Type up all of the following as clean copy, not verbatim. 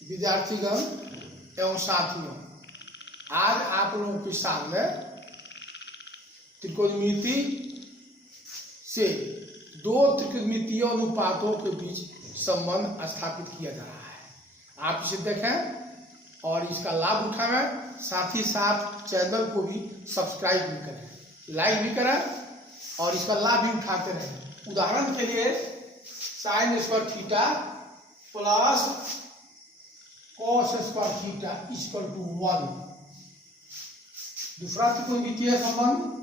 विद्यार्थीगण एवं साथियों, आज आप लोगों के सामने त्रिकोणमिति से दो त्रिकोणमितीय अनुपातों के बीच संबंध स्थापित किया जा रहा है। आप इसे देखें और इसका लाभ उठाएं, साथ ही साथ चैनल को भी सब्सक्राइब भी करें, लाइक भी करें और इसका लाभ भी उठाते रहें। उदाहरण के लिए sine square theta plus cos square theta equal to 1। दूसरा त्रिकोणमितीय संबंध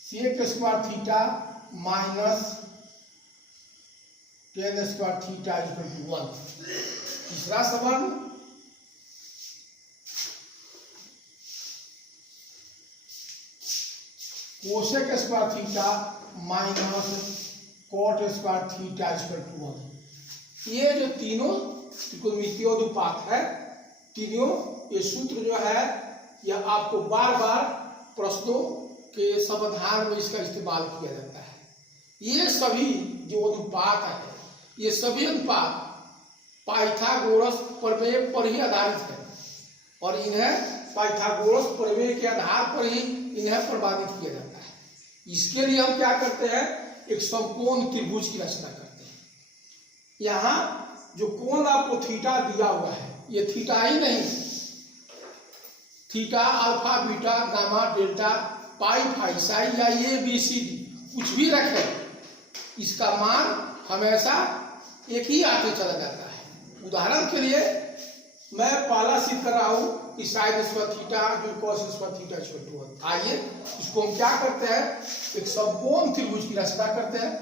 sec square theta minus tan square theta equal to 1। तीसरा संबंध cosec square theta minus cot square theta equal to 1। ये जो तीनों त्रिकोणमितीय अनुपात है, तीनों ये सूत्र जो है यह आपको बार बार प्रश्नों के समाधान में इसका इस्तेमाल किया जाता है। ये सभी जो अनुपात है, ये सभी अनुपात पाइथागोरस प्रमेय पर ही आधारित है और इन्हें पाइथागोरस प्रमेय के आधार पर ही इन्हें प्रमाणित किया जाता है। इसके लिए हम क्या करते हैं, एक समकोण त्रिभुज की रचना करते हैं। यहाँ जो कोण आपको थीटा दिया हुआ है, ये थीटा ही नहीं, theta alpha beta gamma delta pi phi psi या ए बी सी डी कुछ भी रखे, इसका मान हमेशा एक ही आते चला जाता है। उदाहरण के लिए मैं पहला सिद्ध कर रहा हूं कि साइन स्क्वायर थीटा जो cos square theta equal to 1। आइए इसको हम क्या करते हैं, एक समकोण त्रिभुज की रचना करते हैं।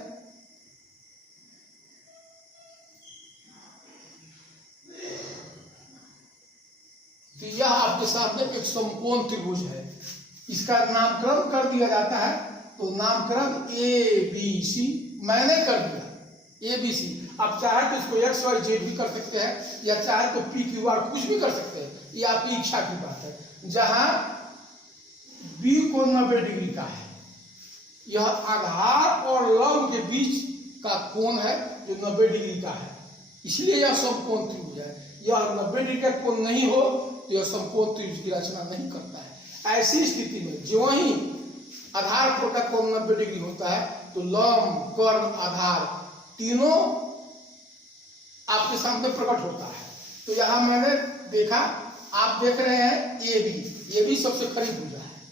तो यह आपके सामने एक समकोण त्रिभुज है, इसका नामकरण कर दिया जाता है। तो नामकरण ए बी सी मैंने कर दिया, ए बी सी। आप चाहे तो इसको एक्स वाई जेड भी कर सकते हैं या चाहे तो पी क्यू आर कुछ भी कर सकते हैं, ये आपकी इच्छा की बात है। जहां बी कोण 90 डिग्री का है, यह आधार और लंब के बीच का कोण है जो 90 डिग्री का है, इसलिए यह समकोण त्रिभुज है। यह 90 डिग्री का कोण नहीं हो तो यह समकोण त्रिभुज की रचना नहीं करता है। ऐसी स्थिति में जो ही आधार कोण का कोण 90 डिग्री होता है तो लंब कर्ण आधार तीनों आपके सामने प्रकट होता है। तो यहां मैंने देखा, आप देख रहे हैं ए बी, ये भी सबसे खड़ी भुजा है।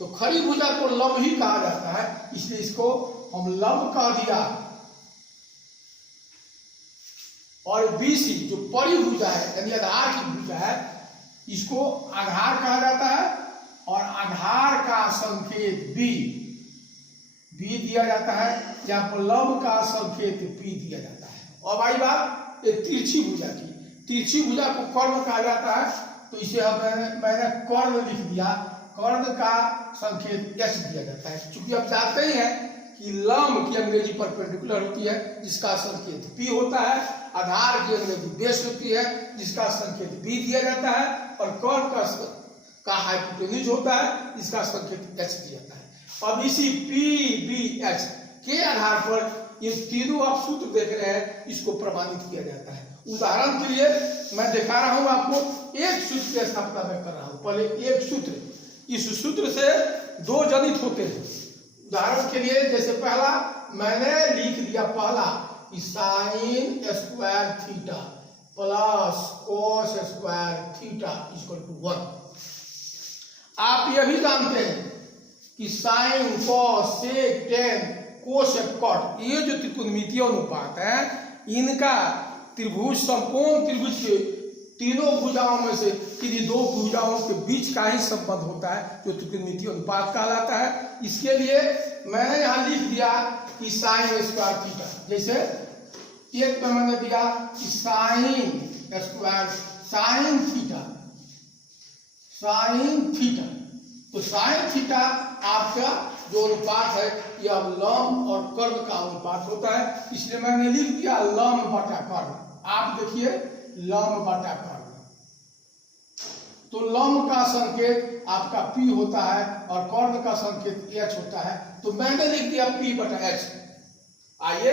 तो खड़ी भुजा को लंब ही कहा जाता है, इसलिए इसको हम लंब कह दिया। और बीसी जो परिभुजा है यानी आधार की भुजा है, इसको आधार कहा जाता है और आधार का संकेत बी दिया जाता है, यहाँ पर लंब का संकेत पी दिया जाता है। और भाई बात ये तिरछी भुजा की, तिरछी भुजा को कर्ण कहा जाता है, तो इसे मैंने कर्ण लिख दिया। कर्ण का संकेत एच दिया जाता है। चूंकि आप जानते ही हैं कि लंब की अंग्रेजी परपेंडिकुलर होती है जिसका संकेत पी होता है, आधार की अंग्रेजी बेस होती है जिसका संकेत बी दिया जाता है, और कर्ण का हाइपोटेन्यूज होता है जिसका संकेत एच दिया जाता है। अब इसी पी बी एच के आधार पर ये तीनों आप सूत्र देख रहे हैं, इसको प्रमाणित किया जाता है। उदाहरण के लिए मैं दिखा रहा हूं आपको, एक सूत्र की स्थापना मैं कर रहा हूं। पहले एक सूत्र, इस सूत्र से दो जनित होते हैं। उदाहरण के लिए जैसे पहला मैंने लिख दिया, पहला sine square theta plus cos square theta equal to 1। आप यह भी जानते हैं कि sine cos sec tan cosec cot, ये जो त्रिकोणमितीय अनुपात है, इनका त्रिभुज समकोण त्रिभुज के तीनों भुजाओं में से किन्हीं दो भुजाओं के बीच का ही संबंध होता है जो त्रिकोणमितीय अनुपात कहलाता है। इसके लिए मैंने यहाँ लिख दिया कि साइन स्क्वायर थीटा, जैसे एक में मैंने दिया कि साइन स्क्वायर साइन थीटा, तो साइन थीटा आपका जो अनुपात है यह लंब और कर्ण का अनुपात होता है, इसलिए मैंने लिख दिया लंब बटा कर्ण। आप देखिए लंब बटा कर्ण, तो लंब का संकेत आपका P होता है और कर्ण का संकेत H होता है। तो मैंने लिख दिया P बटा H। आइए,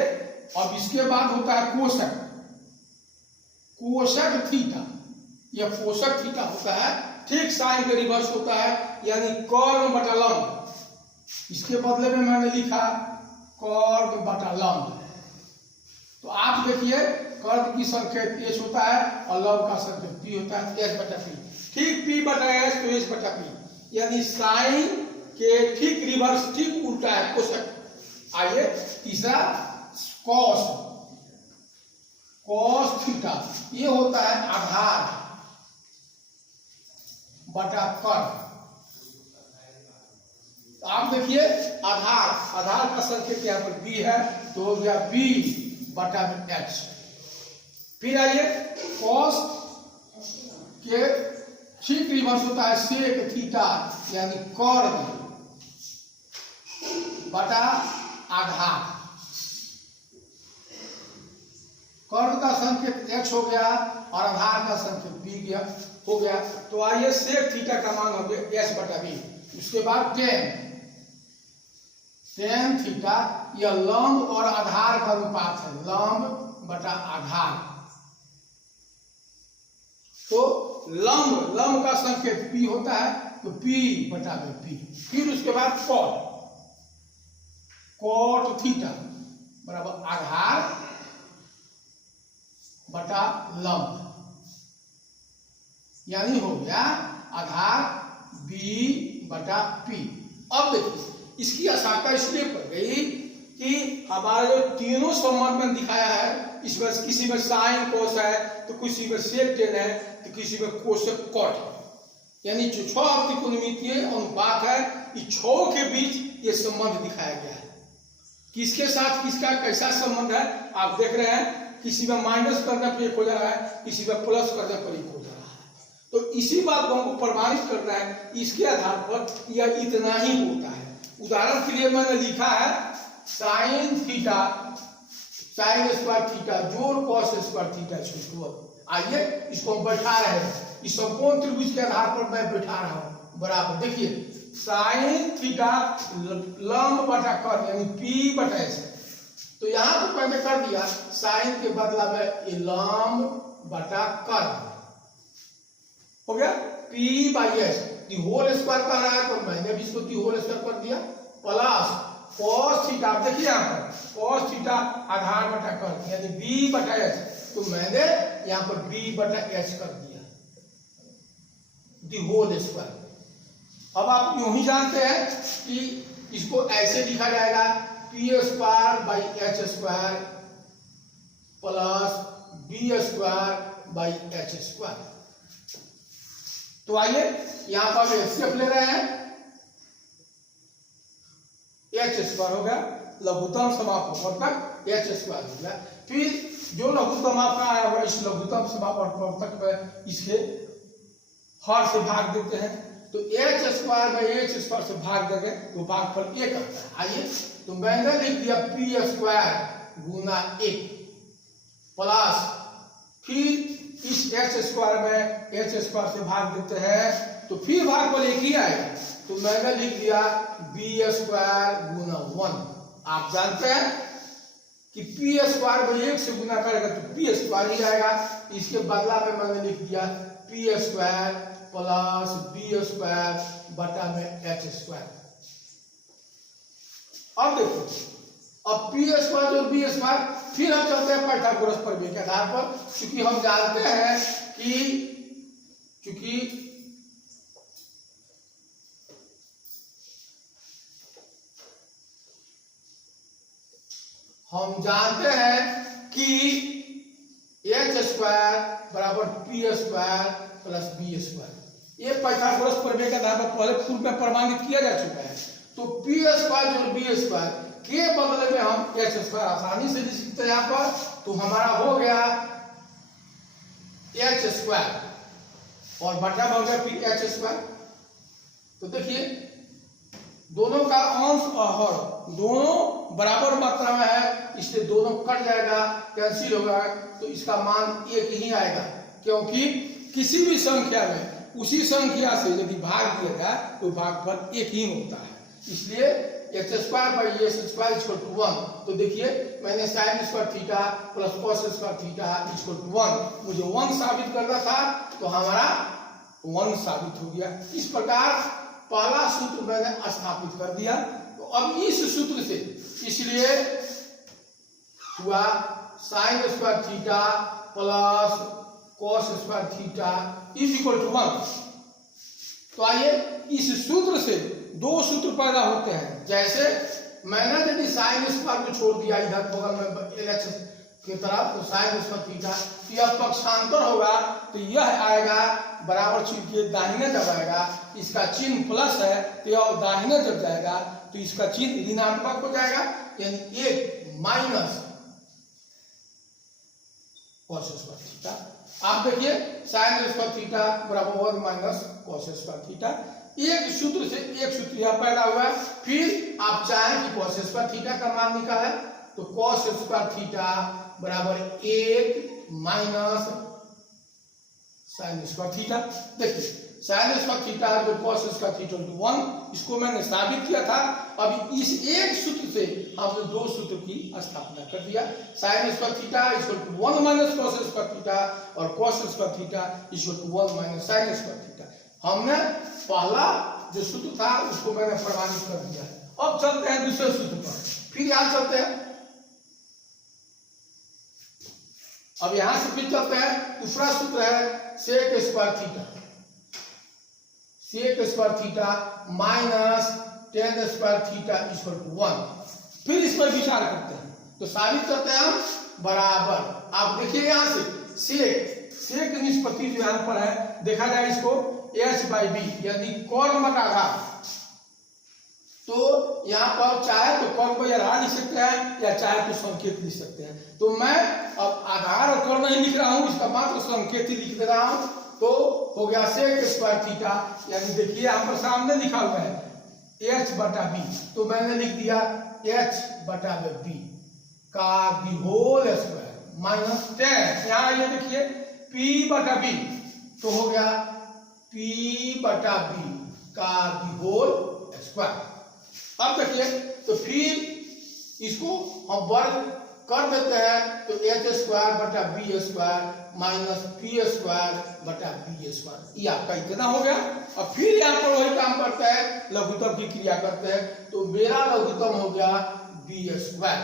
अब इसके बाद होता है कोशक। कोशक थीटा, यह कोशक थीटा होता है, ठीक साइन के रिवर्स होता है, यानी कॉर्न बटा लंब। इसके बदले में मैंने लिखा कॉर्न बटा लंब। तो आप देखिए, कॉर्न की संकेत एच होता है और लंब का संकेत पी होता है, एच बटा पी। ठीक पी बटा एच तो एच बटा पी, यानी साइन के ठीक रिवर्स, ठीक उल्टा है कोशक। आइए, तीसरा कॉस। कॉस थीटा, ये होता है आधार बटा कर्व। तो आप देखिए, आधार का संकेत यहाँ पर बी है, तो हो गया बी बटा एच। फिर आइए, कॉस के ठीक रिवर्स होता है सेक थीटा, यानी कर्व बटा आधार। कर्व का संकेत x हो गया और आधार का संकेत b हो गया। तो आइए, सेक थीटा का मान हो गया h बटा b। उसके बाद टेन थीटा, यह लंब और आधार का अनुपात है, लंब बटा आधार। तो लंब का संकेत p होता है, तो p बटा p। फिर उसके बाद कॉट थीटा बराबर आधार बटा लंब, यानी हो गया आधार b बटा p। अब देखिए, इसकी आशंका इसलिए पड़ गई कि हमारे जो तीनों संबंध में दिखाया है, इसमें किसी में साइन कोस है, तो किसी में सेक टेन है, तो किसी में कोसेक कॉट है। यानी जो 6 त्रिकोणमितीय अनुपात है, इस 6 के बीच ये संबंध दिखाया गया है। किसके साथ किसका कैसा संबंध है आप देख रहे हैं। किसी में माइनस करने पर एक हो जा रहा है, किसी में प्लस करने पर एक हो जा रहा है। तो इसी बात को हमको प्रमाणित करना है, इसके आधार पर यह इतना ही होता है। उदाहरण के लिए मैंने लिखा है sine theta, sign square theta जोड़ कॉस स्क्वायर थीटा छोड़। आइए, इसको हम बैठा रहे हैं, इस समकोण त्रिभुज के आधार पर मैं बैठा रहा हूं बराबर। देखिए, साइन थीटा लंब बटा कर्व, यानी पी बटा एच। तो यहां पर मैंने कर दिया साइन के बदला में ये लंब बटा कर्व हो गया, P by H. The whole square कर रहा है, तो मैंने भी इसको दी होल स्क्वायर कर दिया, प्लस कॉस थीटा। देखिए यहाँ पर कॉस थीटा आधार बटा कर्व, यानी बी बटा एच। तो मैंने यहाँ पर बी बटा एच कर दिया, दी होल स्क्वायर। अब आप यूं ही जानते हैं कि इसको ऐसे लिखा जाएगा, P square by H square plus B square by H square. तो आइए, यहां पर एचसीएफ ले रहे हैं, एच स्क्वायर हो गया, लघुत्तम समापवर्तक एच स्क्वायर हो गया। फिर जो लघुत्तम आपका आया हुआ, इस लघुत्तम समापवर्तक में इसके हर से भाग देते हैं, तो H square by H square से भाग देंगे तो भागफल एक आता है। आइए, तो मैंने लिख दिया पी स्क्वायर गुना 1 प्लस, फिर इस एच स्क्वायर में एच स्क्वायर से भाग देते हैं तो फिर भागफल एक ही आएगा, तो मैंने लिख दिया बी स्क्वायर गुना 1। आप जानते हैं कि पी स्क्वायर बाई 1 से गुना करेगा तो पी स्क्वायर ही आएगा। इसके बदला में मैंने लिख दिया P square plus B square बटा में एच स्क्वायर। अब देखो, अब पी स्क्वायर और बी स्क्वायर, फिर हम चलते हैं पाइथागोरस प्रमेय के आधार पर, क्योंकि हम जानते हैं कि एच स्क्वायर बराबर P square plus B square, ये पाइथागोरस प्रमेय के आधार पर पहले पूर्व में प्रमाणित किया जा चुका है। तो पी स्क्वायर और बी स्क्वायर के बदले में हम एच स्क्वायर आसानी से लिख सकते हैं यहाँ पर, तो हमारा हो गया एच स्क्वायर और बटा हो गया पी एच स्क्वायर। तो देखिए, दोनों का अंश और हर दोनों बराबर मात्रा में है, इसलिए दोनों कट जाएगा, कैंसिल होगा, तो इसका मान एक ही आएगा, क्योंकि किसी भी संख्या में उसी संख्या से यदि भाग दिया जाए तो भागफल एक ही होता है। इसलिए X square by S square equal to 1। तो देखिए मैंने sine square theta plus cos square theta equal to 1, मुझे 1 साबित करना था तो हमारा 1 साबित हो गया। इस प्रकार पहला सूत्र मैंने स्थापित कर दिया। तो अब इस सूत्र से इसलिए हुआ sine square theta plus cos square theta is equal to 1। तो आइए इस सूत्र से दो सूत्र पैदा होते हैं। जैसे मैंने यदि साइन स्क्वायर को छोड़ दिया इधर बगल में एलएच की तरफ, तो साइन स्क्वायर थीटा, यह पक्षांतर होगा तो यह आएगा बराबर चिन्ह के दाहिने जब आएगा, इसका चिन्ह प्लस है तो यह दाहिने जब जाएगा तो इसका चिन्ह ऋणात्मक हो जाएगा, यानी 1 माइनस कॉस स्क्वायर थीटा। आप देखिए साइन स्क्वायर थीटा बराबर 1 माइनस कॉस स्क्वायर थीटा। एक सूत्र से एक सूत्र यह पैदा हुआ। फिर आप चाहें कि कॉस स्क्वायर थीटा का मान निकाले तो कॉस स्क्वायर थीटा बराबर 1 माइनस साइन स्क्वायर थीटा। देखिए साइन स्क्वायर थीटा जो कॉस स्क्वायर थीटा 1, इसको मैंने साबित किया था। अब इस एक सूत्र से हमने दो सूत्र की स्थापना कर दिया। Sine square theta equal to 1 minus cos square theta और cos square theta equal to 1 minus sine square theta. हमने पहला जो सूत्र था उसको मैंने प्रमाणित कर दिया। अब चलते हैं दूसरे सूत्र पर। फिर यहां चलते हैं, अब यहां से फिर चलते हैं। दूसरा सूत्र है sec square theta, sec square theta minus tan square theta equal to 1। फिर इस पर विचार करते हैं तो साबित करते हैं हम बराबर। आप देखिए यहां से सेक निष्पत्ति जो यहां पर है, देखा जाए इसको h बाई बी यानी कॉर्म का आधार। तो यहाँ पर चाहे तो कॉर्म को आधार लिख सकते हैं या चाहे तो संकेत लिख सकते हैं। तो मैं अब आधार और कॉर्म नहीं लिख रहा हूं, इसका मात्र संकेत ही लिख दे रहा हूं। तो हो गया सेक स्क्वायर थीटा, यानी देखिए यहाँ पर सामने लिखा हुआ है h बटा बी, तो मैंने लिख दिया h बटा बी का दी होल स्क्वायर माइनस 10। यहाँ ये देखिए p बटा बी, तो हो गया p बटा बी का दी होल स्क्वायर। अब देखिए तो फिर इसको हम वर्ग कर देते हैं तो एच स्क्वायर बटा B square minus P square बटा बी स्क्वायर, ये आपका इतना हो गया। अब फिर यहाँ पर वही काम करते हैं, लघुत्तम की क्रिया करते हैं। तो मेरा लघुत्तम हो गया बी स्क्वायर।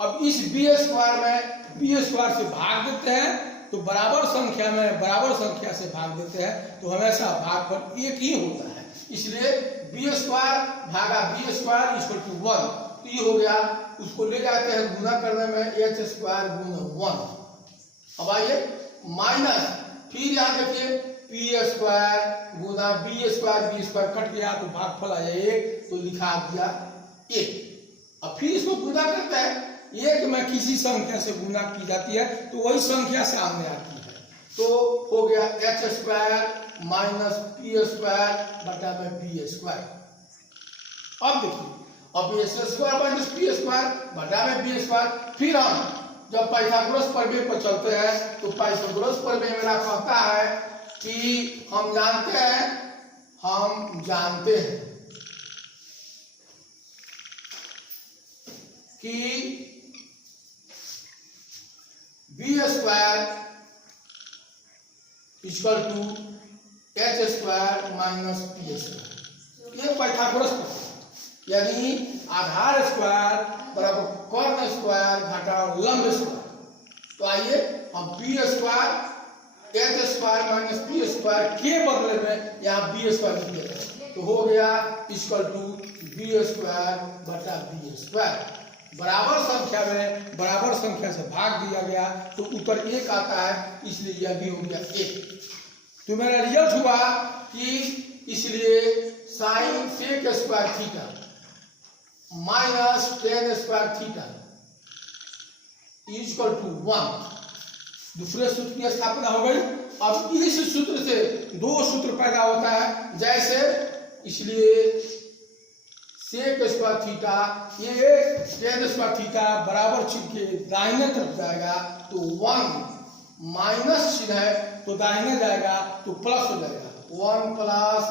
अब इस बी स्क्वायर में बी स्क्वायर से भाग देते हैं तो बराबर संख्या में बराबर संख्या से भाग देते हैं तो हमेशा भागफल एक ही होता है। इसलिए बी स्क्वायर भागा बी स्क्वायर इक्वल टू 1, तो ये हो गया। उसको ले जाते हैं गुना करने में एच स्क्वायर गुना 1। अब आइए माइनस, फिर यहाँ देखिए पी स्क्वायर गुना बी स्क्वायर कट गया तो भागफल आ जाए 1, तो लिखा दिया 1। अब फिर इसको गुना करता है, एक में किसी संख्या से गुना की जाती है तो वही संख्या सामने आती है। तो हो गया H square minus P square बटा में बी स्क्वायर। अब देखिए अब H square minus P square बटा में बी स्क्वायर। फिर हम जब पाइथागोरस प्रमेय पर चलते हैं तो पाइथागोरस प्रमेय मेरा कहता है कि हम जानते हैं कि B square equal to H square minus P square, ये पाइथागोरस प्रमेय, यानी आधार स्क्वायर बराबर कर्ण स्क्वायर घटा लंब स्क्वायर। तो आइए हम B square H square minus P square के बदले में यहाँ बी स्क्वायर लिख देते हैं, तो हो गया इक्वल टू बी स्क्वायर बटा बी स्क्वायर। बराबर संख्या में बराबर संख्या से भाग दिया गया तो उत्तर 1 आता है, इसलिए यह भी हो गया 1। तो मेरा रिजल्ट हुआ कि इसलिए sine sec square theta minus tan square theta equal to 1। दूसरे सूत्र की स्थापना हो गई। अब इस सूत्र से दो सूत्र पैदा होता है। जैसे इसलिए सेक स्क्वायर थीटा, ये टेन स्क्वायर थीटा बराबर चिन्ह के दाहिने तरफ जाएगा तो 1 माइनस चिन्ह है तो दाहिने जाएगा तो प्लस हो जाएगा 1 प्लस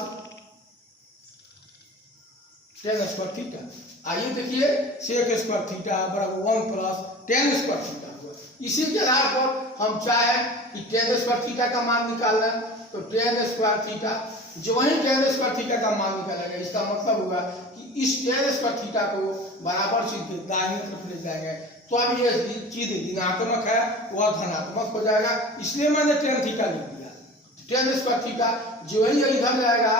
टेन स्क्वायर थीटा। आइए देखिए सेक स्क्वायर थीटा बराबर 1 प्लस टेन स्क्वायर थीटा हुआ। इसी के आधार पर हम चाहे कि टेन स्क्वायर थीटा का मान निकालना, तो टेन स्क्वायर थीटा, जो वही टेन स्क्वायर थीटा का मान निकालेंगे, इसका मतलब होगा कि इस टेन स्क्वायर थीटा को बराबर चिन्ह के दाहिने तरफ ले जाएंगे, तो अब ये चीज ऋणात्मक है वह धनात्मक हो जाएगा, इसलिए मैंने टेन थीटा लिख दिया। टेन स्क्वायर थीटा जो ही इधर जाएगा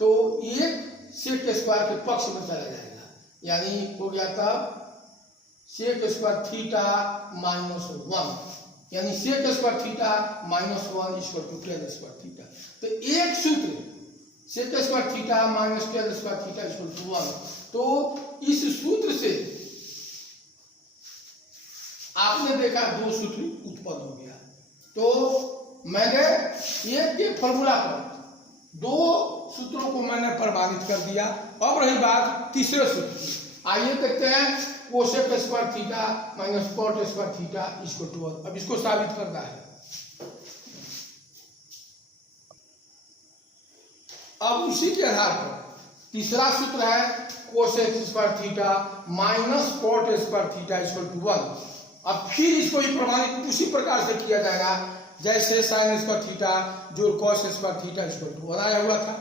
तो एक सेक स्क्वायर के पक्ष में चला जाएगा, यानी हो गया तब सेक स्क्वायर थीटा -1, यानी sec square theta -1 equal to tan square theta. तो एक सूत्र sec square theta minus tan square theta equal to 1, तो इस सूत्र से आपने देखा दो सूत्र उत्पन्न हो गया। तो मैंने एक के फॉर्मूला पर दो सूत्रों को मैंने प्रमाणित कर दिया। अब रही बात तीसरे सूत्र की, आइए देखते हैं cosec square theta minus cot square theta equal to 1। अब इसको साबित करना है। अब उसी के आधार पर तीसरा सूत्र है cosec square theta minus cot square theta equal to 1। अब फिर इसको ही प्रमाणित उसी प्रकार से किया जाएगा जैसे साइन स्क्वायर थीटा जोड़ cos square theta equal to 1 आया हुआ था,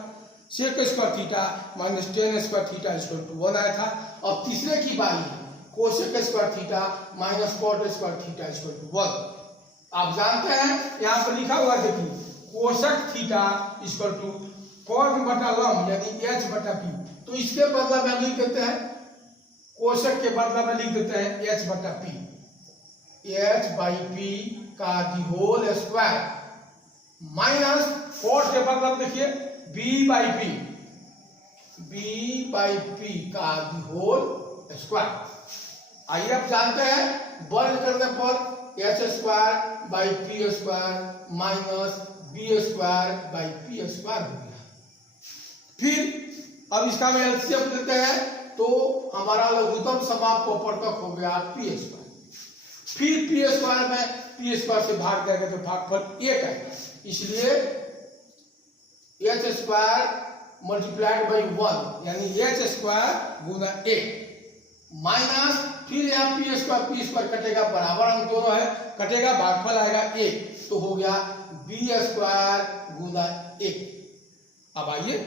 sec square theta minus tan square theta equal to 1 आया था। अब तीसरे की बारी है cosec square theta minus cot square theta equal to 1। आप जानते हैं यहाँ पर लिखा हुआ देखिए कोसेक थीटा इक्वल टू कॉस बटा लम यानी एच बटा पी, तो इसके बदला में लिख देते हैं कोसेक के बदला में लिख देते हैं एच बटा पी, एच बाई पी का the whole square minus cot के बदला में देखिए बी बाई पी का दी होल स्क्वायर। आइए आप जानते हैं वर्ग करने पर H square by P square minus B square by P square हो गया। फिर अब इसका एलसीएम लेते हैं तो हमारा लघुत्तम समाप्त प्रवर्तक हो गया पी स्क्वायर। फिर पी स्क्वायर में पी स्क्वायर से भाग देंगे तो भागफल 1 आएगा, इसलिए एच स्क्वायर मल्टीप्लाइड बाई 1 यानी एच स्क्वायर गुना 1 माइनस फिर यहाँ पी स्क्वायर कटेगा, बराबर अंक दोनों है, कटेगा भागफल आएगा 1, तो हो गया बी स्क्वायर गुना 1। अब आइए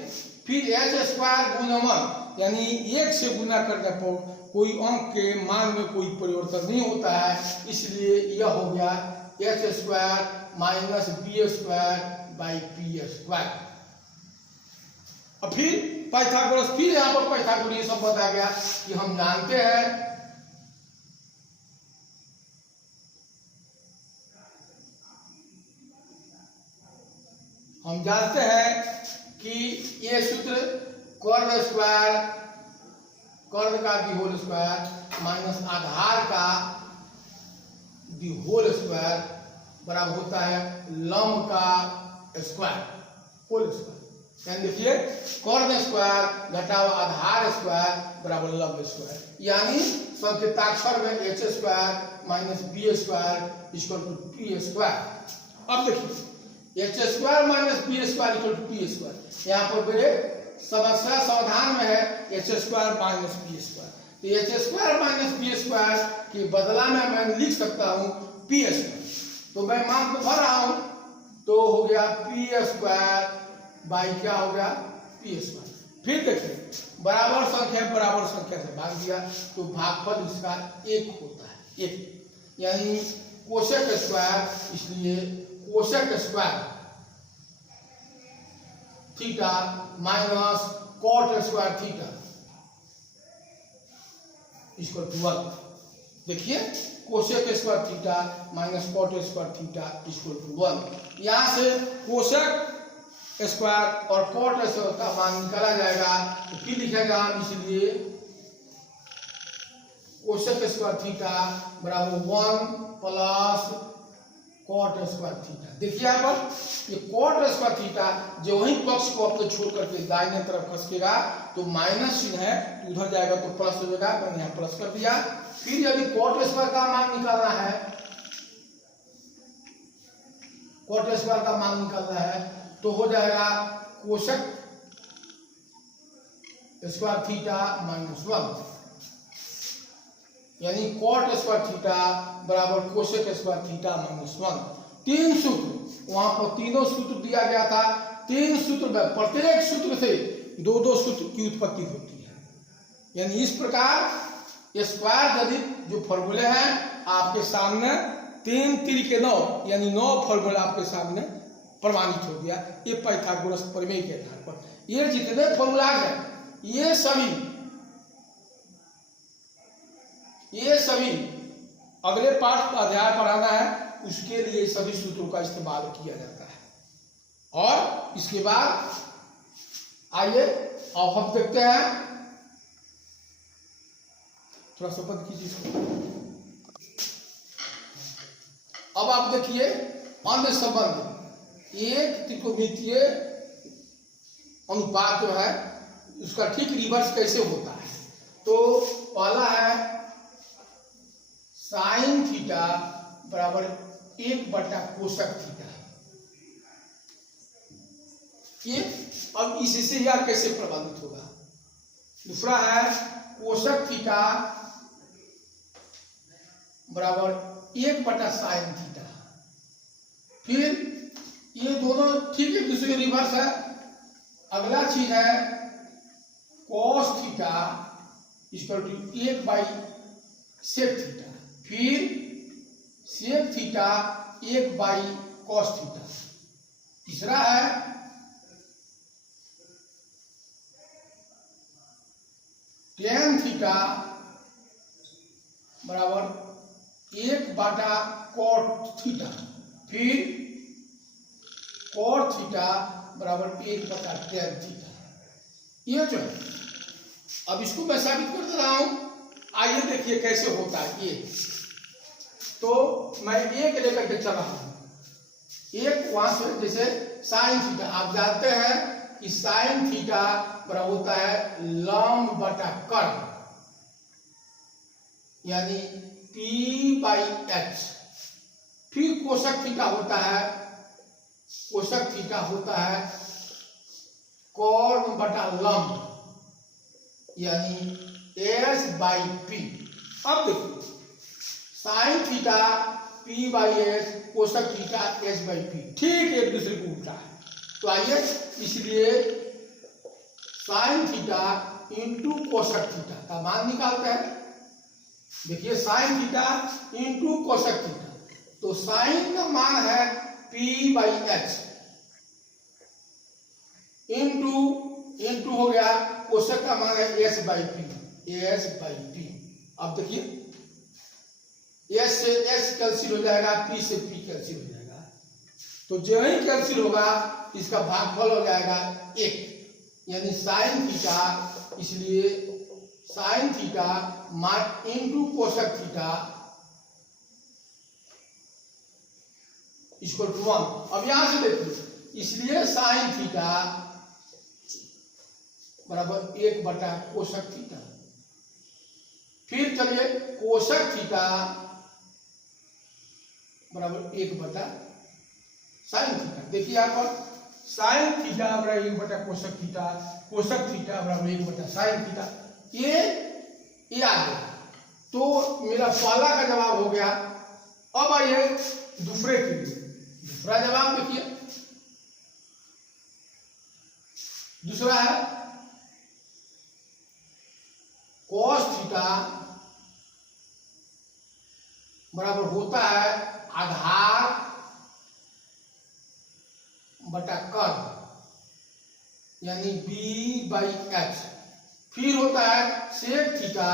फिर एच स्क्वायर गुना 1 यानी 1 से गुना करने पर कोई अंक के मान में कोई परिवर्तन नहीं होता है, इसलिए यह हो गया H square minus B square by P square. और फिर पाइथागोरस, फिर यहाँ पर पाइथागोरस सब बता गया कि हम जानते हैं कि ये सूत्र कर्ण स्क्वायर, कर्ण का दी होल स्क्वायर माइनस आधार का दी होल स्क्वायर बराबर होता है लंब का स्क्वायर होल स्क्वायर। यानी देखिए कर्ण स्क्वायर घटाव आधार स्क्वायर बराबर लंब स्क्वायर, यानी संकेताक्षर में H square minus B square equal to P square. अब देखिए H square minus B square equal to P square, यहाँ पर मेरे समस्या समाधान में है H square minus B square, तो H square minus B square के बदला में मैं लिख सकता हूँ पी स्क्वायर। तो मैं मान को भर रहा हूँ तो हो गया पी स्क्वायर बाई क्या हो गया पी स्क्वायर। फिर देखिए बराबर संख्या से भाग दिया तो भागफल इसका 1 होता है 1, यानी कोसेक स्क्वायर, इसलिए cosec square theta minus cot square theta equal to 1। देखिए cosec square theta minus cot square theta equal to 1। यहां से कोसेक स्क्वायर और कॉट स्क्वायर का मान निकाला जाएगा तो फिर लिखेगा हम, इसलिए कोसेक स्क्वायर थीटा बराबर 1 प्लस कॉट स्क्वायर थीटा। देखिए यहाँ पर ये कॉट स्क्वायर थीटा जो वही पक्ष को अपने छोड़ करके दाहिने तरफ खसकेगा तो माइनस चिन्ह है तो उधर जाएगा तो प्लस हो जाएगा, मैंने यहाँ प्लस कर दिया। फिर यदि कॉट स्क्वायर का मान निकालना है, कॉट स्क्वायर का मान निकालना है तो हो जाएगा कोसेक स्क्वायर थीटा माइनस 1, यानी कॉट स्क्वायर थीटा बराबर कोसेक स्क्वायर थीटा माइनस 1। 3 सूत्र, वहां पर तीनों सूत्र दिया गया था। 3 सूत्र में प्रत्येक सूत्र से 2-2 सूत्र की उत्पत्ति होती है। यानी इस प्रकार स्क्वायर गणित जो फॉर्मूले हैं आपके सामने 3 3 के 9 यानी 9 फॉर्मूला आपके सामने प्रमाणित हो गया। ये पाइथागोरस प्रमेय के आधार पर ये जितने फॉर्मूला हैं ये सभी अगले पाठ का अध्याय पढ़ाना है, उसके लिए सभी सूत्रों का इस्तेमाल किया जाता है। और इसके बाद आइए अब हम देखते हैं, थोड़ा सा बंद कीजिए इसको। अब आप देखिए अन्य संबंध, एक त्रिकोणमितीय अनुपात जो है उसका ठीक रिवर्स कैसे होता है। तो पहला है साइन थीटा बराबर 1/कोसक थीटा। ये अब इससे यह कैसे प्रभावित होगा। दूसरा है कोसक थीटा बराबर 1/साइन थीटा। फिर ये दोनों ठीक एक दूसरे के रिवर्स है। अगला चीज है कॉस थीटा इक्वल टू 1/सेक थीटा। फिर सेक थीटा 1/कॉस थीटा। तीसरा है टेन थीटा बराबर 1/कॉट थीटा। फिर कॉट थीटा बराबर 1/टेन थीटा। ये जो है अब इसको मैं साबित कर दे रहा हूं। आइए देखिए कैसे होता है ये। तो मैं एक लेकर के चला हूं, एक वहां से जैसे साइन थीटा, आप जानते हैं कि साइन थीटा बराबर होता है लंब बटा कर्व, यानी P/H। फिर कोसक थीटा होता है, कोसक थीटा होता है कॉर्न बटा लंब, यानी S/P। अब देखिए sine theta P/S, कोसक theta S/P, ठीक एक दूसरे को उल्टा है। तो आइए इसलिए sine theta into cosec theta का मान निकालते हैं। देखिए sign theta into cosec theta, तो साइन का मान है P/H इंटू हो गया कोसक का मान है S/P। अब देखिए S से S कैंसिल हो जाएगा, P से P कैंसिल हो जाएगा। तो जो ही कैंसिल होगा इसका भागफल हो जाएगा 1, यानी साइन थीटा, इसलिए sine theta into cosec theta equal to 1। अब यहां से देखिए, इसलिए साइन थीटा बराबर 1/कोसक थीटा। फिर चलिए कोसक थीटा बराबर 1/साइन थीटा। देखिए यहाँ पर साइन थीटा बराबर 1/कोसक थीटा, कोसक थीटा बराबर 1/साइन थीटा। ये आ गया, तो मेरा पहला का जवाब हो गया। अब आइए दूसरे के लिए, दूसरा जवाब देखिए। दूसरा है कॉस थीटा बराबर होता है आधार बटा कर्व, यानी B/H। फिर होता है सेक थीटा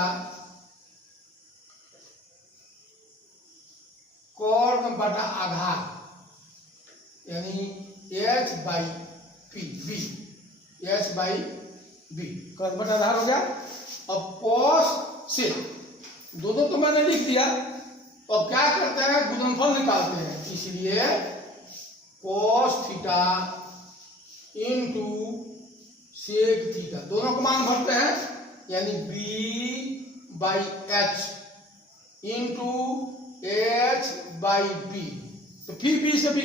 कर्व बटा आधार, यानी H/B कर्व बटा आधार हो गया। अब कॉस से दोनों तो मैंने लिख दिया, अब क्या करते हैं गुणनफल निकालते हैं। इसलिए cos theta into sec theta, दोनों को मान भरते हैं, यानी B/H इंटू H/B। तो फिर B से B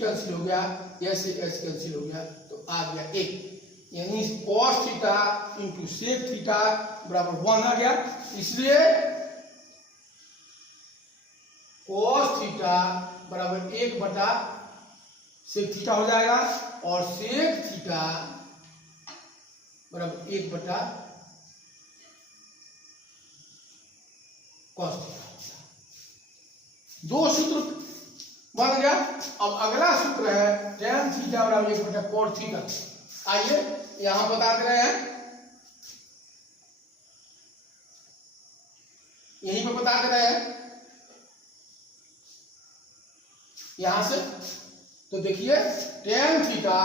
कैंसिल हो गया, S से S कैंसिल हो गया, तो आ गया 1। यानी cos theta into sec theta बराबर 1 आ गया। इसलिए cos थीटा बराबर 1 बटा सेक थीटा हो जाएगा और सेक थीटा बराबर 1 बटा cos थीटा। दो सूत्र बन गया। अब अगला सूत्र है tan थीटा बराबर 1 बटा cos थीटा। आइए यहां बता दे रहे हैं, यहीं पे बता दे रहे हैं यहां से। तो देखिए tan थीटा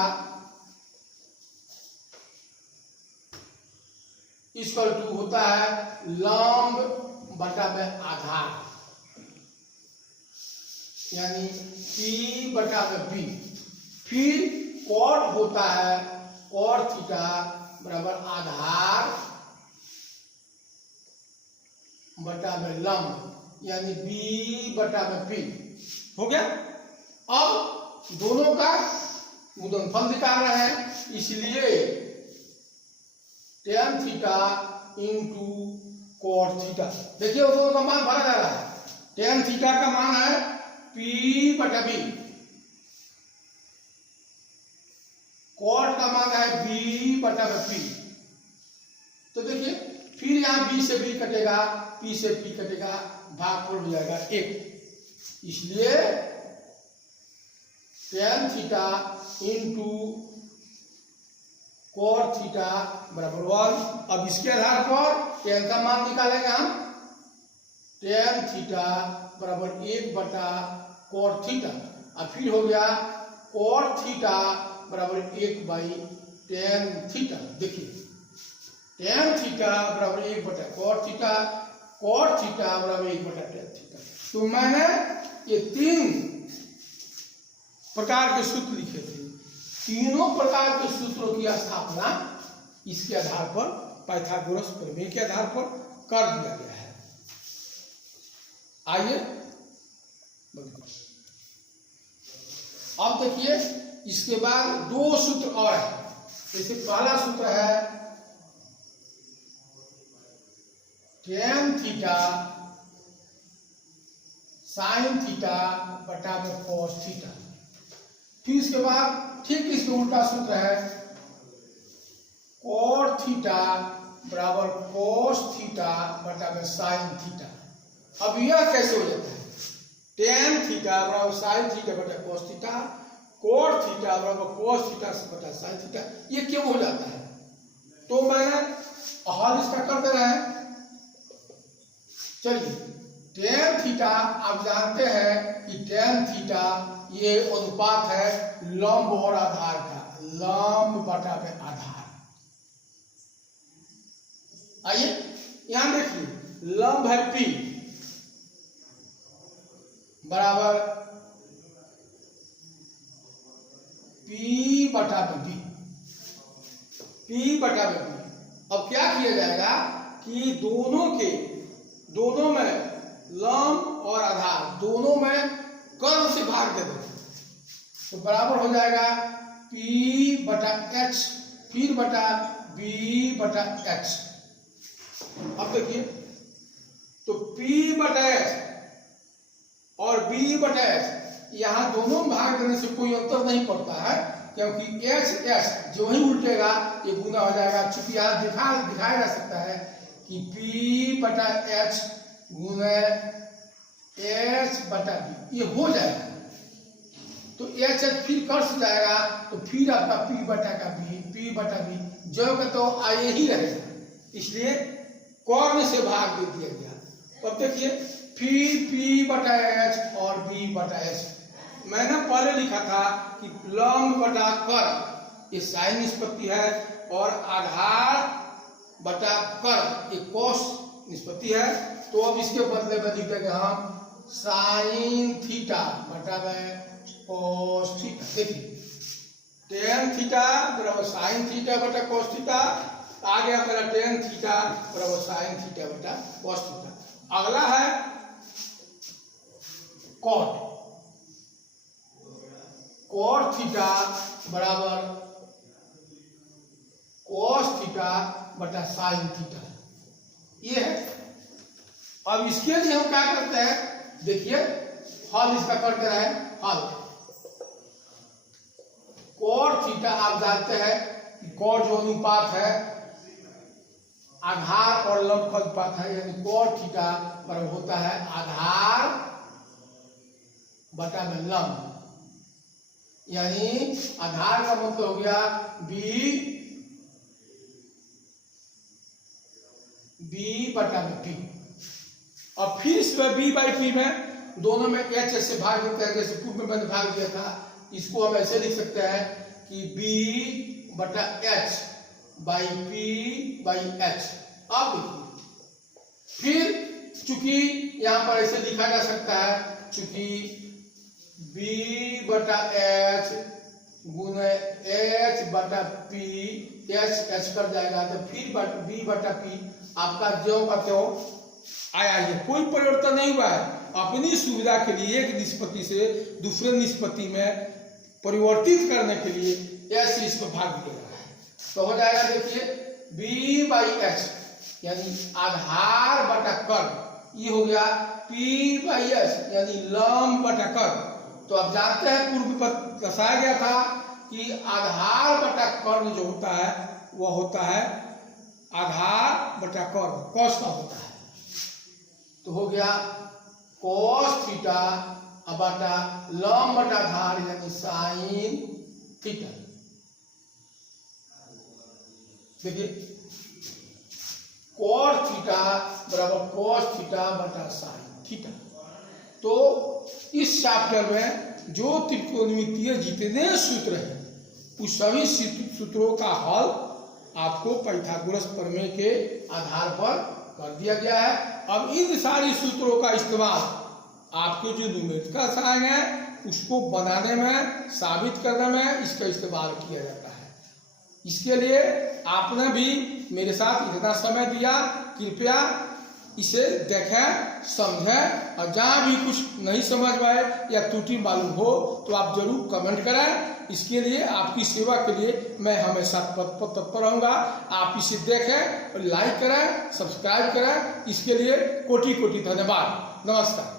इक्वल टू होता है लंब बटा में आधार, यानी P बटा में P। फिर कॉट होता है cos थीटा बराबर आधार बटा में लंब, यानी B बटा में P। हो गया। अब दोनों का गुणनफल निकाल रहे हैं, इसलिए tan theta into cos theta. देखिए वो दोनों का मान भरा जा रहा है। tan थीटा का मान है P बटा B, cos का मान है B बटा P। तो देखिए फिर यहाँ B से B कटेगा, P से P कटेगा, भागफल हो जाएगा 1। इसलिए tan theta into cos theta बराबर 1। अब इसके आधार पर tan का मान निकालेंगे हम। tan थीटा बराबर 1 बटा cos थीटा, और फिर हो गया cos थीटा बराबर 1 बाई tan थीटा। देखिए tan थीटा बराबर 1 बटा cos थीटा, cos थीटा बराबर 1 बटा tan थीटा। तो मैंने ये 3 प्रकार के सूत्र लिखे थे। तीनों प्रकार के सूत्रों की स्थापना इसके आधार पर, पाइथागोरस प्रमेय के आधार पर कर दिया गया है। आइए अब देखिए इसके बाद 2 सूत्र और है। जैसे पहला सूत्र है tan थीटा साइन थीटा बटा में cos थीटा। फिर इसके बाद ठीक इसके उल्टा सूत्र है cos थीटा बराबर cos थीटा बटा में sin थीटा। अब यह कैसे हो जाता है? tan थीटा बराबर sin थीटा बटा cos थीटा, cos थीटा बराबर cos थीटा बटा sin थीटा। ये क्यों हो जाता है? तो मैंने हल इसका कर दे रहे हैं। चलिए tan थीटा आप जानते हैं कि tan थीटा ये अनुपात है लंब और आधार का, लंब बटा में आधार। आइए यहां देखिए लंब है P बराबर P बटा B, P बटा B। अब क्या किया जाएगा कि दोनों में लंब और आधार दोनों में कर्व से भाग दे दें, तो बराबर हो जाएगा P बटा H फिर बटा B बटा H। अब देखिए तो P बटा H और B बटा H यहां दोनों में भाग देने से कोई अंतर नहीं पड़ता है, क्योंकि H H जो ही उल्टेगा ये गुना हो जाएगा। चूंकि यहाँ दिखाया जा सकता है कि P बटा H गुना H बटा B, ये हो जाएगा। तो H फिर कट से जाएगा, तो फिर आपका P बटा का B, P बटा B जो का तो आए ही रहेगा, इसलिए कॉर्न से भाग दे दिया गया। अब देखिए फिर P बटा H और B बटा H। मैंने पहले लिखा था कि लंब बटा कर्व ये साइन निष्पत्ति है और आधार बटा कर्व ये कोस निष्पत्ति है। तो अब इसके बदले में लिख देंगे हम साइन थीटा बटा में कोस थीटा। देखिए tan थीटा बराबर साइन थीटा बटा कोस थीटा, आ गया मेरा tan थीटा बराबर साइन थीटा बटा कोस थीटा। अगला है कॉट, कॉट थीटा बराबर cos थीटा बटा sin थीटा, ये है। अब इसके लिए हम क्या करते हैं, देखिए हल इसका करते रहे। हल cot थीटा आप जानते हैं कि cot जो अनुपात है आधार और लंब का अनुपात है, यानी cot थीटा बराबर होता है आधार बटा में लंब, यानी आधार का मतलब हो गया b बटा में p। अब फिर इसमें b बाई p में दोनों में h से भाग देते हैं, जैसे पूर्व में मैंने भाग दिया था। इसको हम ऐसे लिख सकते हैं कि b बटा h by p by h। अब देखिए फिर चूंकि यहां पर ऐसे लिखा जा सकता है, चूंकि b बटा h गुने h बटा p, h कर जाएगा तो फिर b बटा p आपका ज्यों का त्यों आया है, कोई परिवर्तन नहीं हुआ है। अपनी सुविधा के लिए एक निष्पत्ति से दूसरे निष्पत्ति में परिवर्तित करने के लिए s इसको भाग दिया गया है, तो हो जाएगा देखिए b बाई h यानी आधार बटा कर्ण, ये हो गया p बाई s यानी लंब बटा कर्ण। तो आप जानते हैं पूर्व पर दर्शाया गया था कि आधार बटा कर्ण जो होता है वह होता है आधार बटा कर्ण कॉस का होता है। तो हो गया cos थीटा बटा लंब बटा आधार यानी sin थीटा। देखिए cos थीटा बराबर cos थीटा बटा sin थीटा। तो इस चैप्टर में जो त्रिकोणमितीय जितने सूत्र हैं उस सभी सूत्रों का हल आपको पाइथागोरस प्रमेय के आधार पर कर दिया गया है। अब इन सारी सूत्रों का इस्तेमाल आपके जो न्यूमेरिकल्स आएंगे उसको बनाने में, साबित करने में इसका इस्तेमाल किया जाता है। इसके लिए आपने भी मेरे साथ इतना समय दिया, कृपया इसे देखें, समझें, और जहाँ भी कुछ नहीं समझ पाए या त्रुटि मालूम हो तो आप जरूर कमेंट करें। इसके लिए आपकी सेवा के लिए मैं हमेशा तत्पर रहूंगा। आप इसे देखें, लाइक करें, सब्सक्राइब करें। इसके लिए कोटि कोटि धन्यवाद। नमस्कार।